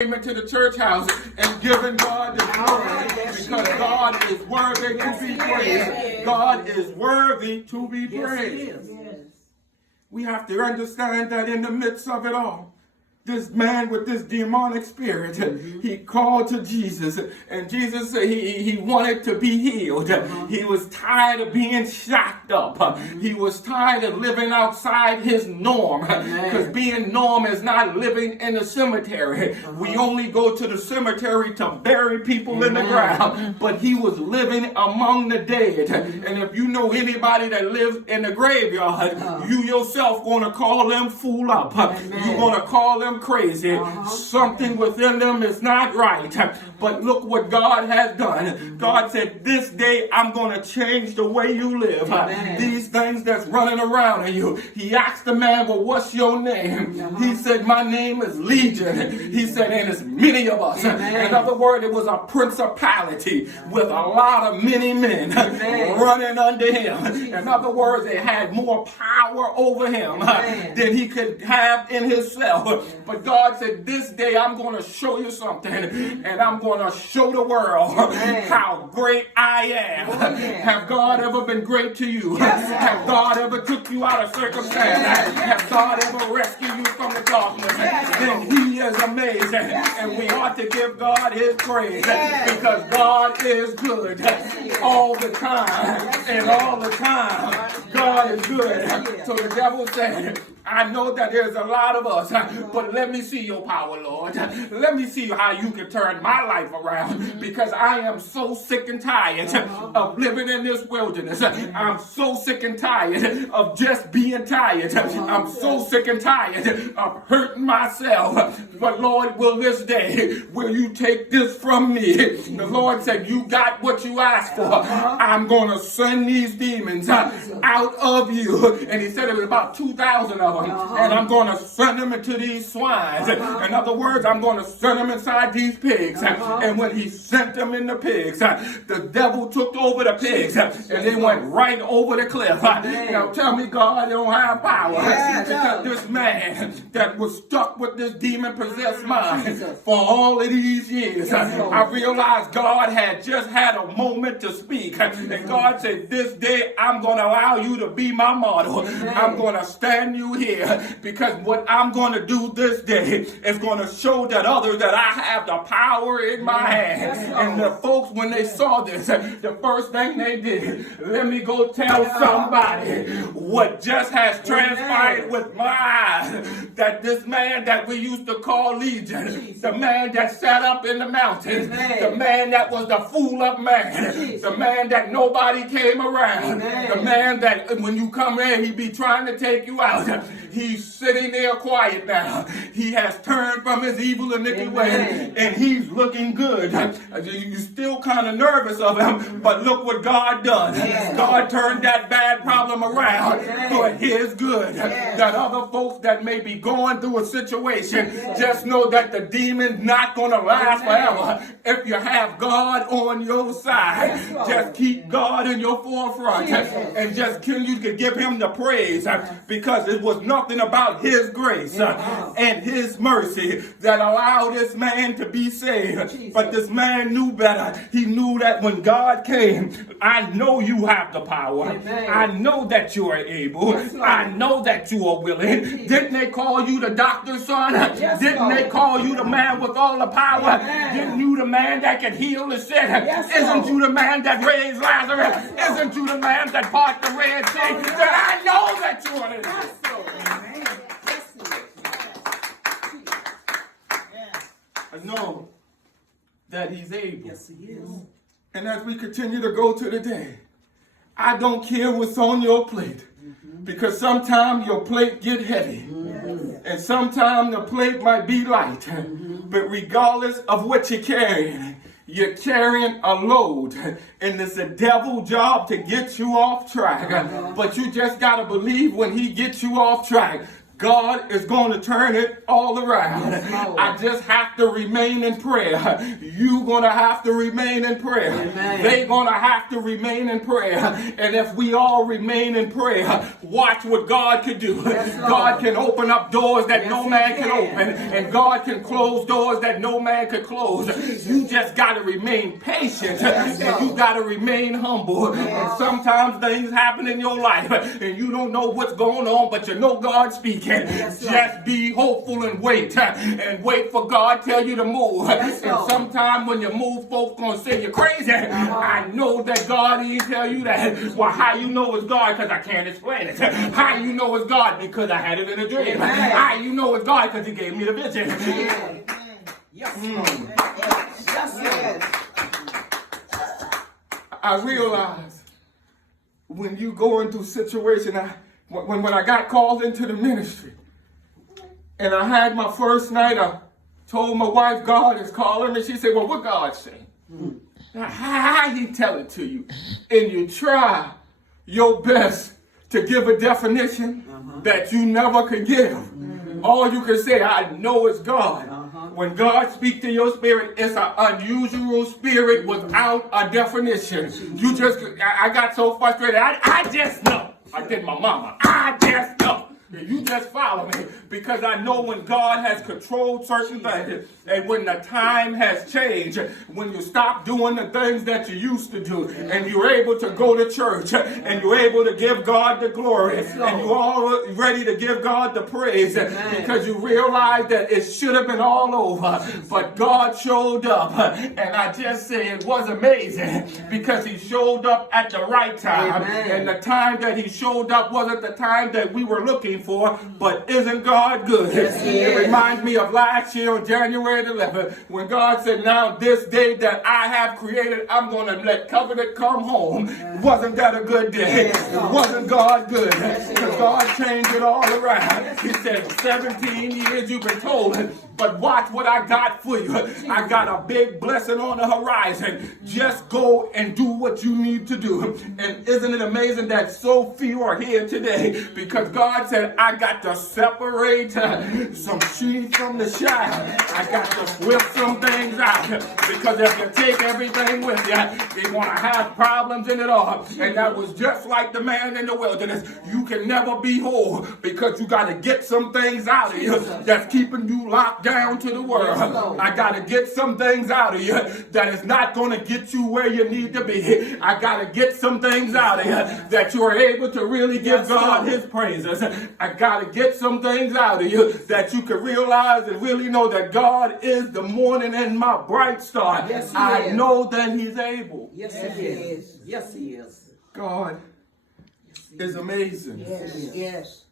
came into the church house and giving God the glory because God is worthy to be praised. God is worthy to be praised. We have to understand that in the midst of it all, this man with this demonic spirit, he called to Jesus, and Jesus said he wanted to be healed. He was tired of being shocked up. He was tired of living outside his norm, because being norm is not living in a cemetery. We only go to the cemetery to bury people in the ground, but he was living among the dead. And if you know anybody that lives in the graveyard, you yourself going to call them fool up. You're going to call them crazy. Something within them is not right. But look what God has done. God said, this day I'm going to change the way you live. These things that's running around in you. He asked the man, well, what's your name? He said, my name is Legion. He said, and it's many of us. In other words, it was a principality with a lot of many men running under him. In other words, it had more power over him than he could have in himself. But God said, this day I'm going to show you something, and I'm going to show the world how great I am. Have God ever been great to you? Have God ever took you out of circumstance? Have God ever rescued you from the darkness? Then he is amazing, and we ought to give God his praise, because God is good all the time, and all the time God is good. So the devil said, I know that there's a lot of us, but let me see your power, Lord. Let me see how you can turn my life around, because I am so sick and tired of living in this wilderness. I'm so sick and tired of just being tired. I'm so sick and tired of hurting myself. But Lord, will you take this from me? The Lord said, you got what you asked for. I'm going to send these demons out of you. And he said it was about 2,000 of them. And I'm going to send them into these swines. In other words, I'm going to send them inside these pigs. And when he sent them in the pigs, the devil took over the pigs, and they went right over the cliff. Now tell me God don't have power. Because this man that was stuck with this demon-possessed mind for all of these years, I realized God had just had a moment to speak. And God said, this day I'm going to allow you to be my model. I'm going to stand you here, because what I'm going to do this day is going to show that others that I have the power in my hands. And the folks, when they saw this, the first thing they did, let me go tell somebody what just has transpired with my eyes. That this man that we used to call Legion, the man that sat up in the mountains, the man that was the fool up man, the man that nobody came around, the man that when you come in, he be trying to take you out. He's sitting there quiet now. He has turned from his evil and wicked way, and he's looking good. You're still kind of nervous of him, but look what God done. God turned that bad problem around for his good. That other folks that may be going through a situation, just know that the demon's not going to last forever. If you have God on your side, just keep God in your forefront, and just continue to give him the praise, because it was nothing about his grace and his mercy that allowed this man to be saved. But this man knew better. He knew that when God came, I know you have the power. I know that you are able. I know that you are willing. Didn't they call you the doctor's son? Didn't they call you the man with all the power? Didn't you the man that can heal the sick? Isn't you the man that raised Lazarus? Isn't you the man that parted the Red Sea? Then I know that you are the I know that he's able. Yes, he is. And as we continue to go to the day, I don't care what's on your plate, because sometimes your plate get heavy, and sometimes the plate might be light. But regardless of what you're carrying a load, and it's a devil job to get you off track. But you just got to believe when he gets you off track, God is going to turn it all around. I just have to remain in prayer. You're going to have to remain in prayer. They're going to have to remain in prayer. And if we all remain in prayer, watch what God can do. God can open up doors that no man can open. And God can close doors that no man can close. You just got to remain patient. And you got to remain humble. And sometimes things happen in your life. And you don't know what's going on, but you know God's speaking. Just be hopeful and wait for God to tell you to move. And sometimes when you move, folks gonna say you're crazy. I know that God didn't tell you that. Well, how you know it's God? Because I can't explain it. How you know it's God? Because I had it in a dream. How you know it's God? Because He gave me the vision. I realize when you go into situation, when I got called into the ministry and I had my first night, I told my wife, God is calling me. She said, well, what God saying? How He tell it to you? And you try your best to give a definition that you never could give. All you can say, I know it's God. When God speaks to your spirit, it's an unusual spirit without a definition. I got so frustrated. I just know. I did my mama. I just know. You just follow me, because I know when God has controlled certain things, and when the time has changed, when you stop doing the things that you used to do, and you're able to go to church, and you're able to give God the glory, and you're all ready to give God the praise, because you realize that it should have been all over, but God showed up. And I just say it was amazing, because He showed up at the right time. And the time that He showed up wasn't the time that we were looking for, but isn't God good? It reminds me of last year on January 11th, when God said, now this day that I have created, I'm going to let covenant come home. Wasn't that a good day? Wasn't God good? Because God changed it all around. He said, 17 years you've been told, but watch what I got for you. I got a big blessing on the horizon. Just go and do what you need to do. And isn't it amazing that so few are here today? Because God said, I got to separate some sheep from the shaft. I got to whip some things out. Because if you take everything with you, you're going to have problems in it all. And that was just like the man in the wilderness. You can never be whole, because you got to get some things out of you that's keeping you locked down to the world. I got to get some things out of you that is not going to get you where you need to be. I got to get some things out of you that you are able to really give God His praises. I got to get some things out of you that you can realize and really know that God is the morning and my bright star. I know that He's able. Yes, He is. Yes, He is. God is amazing. Yes.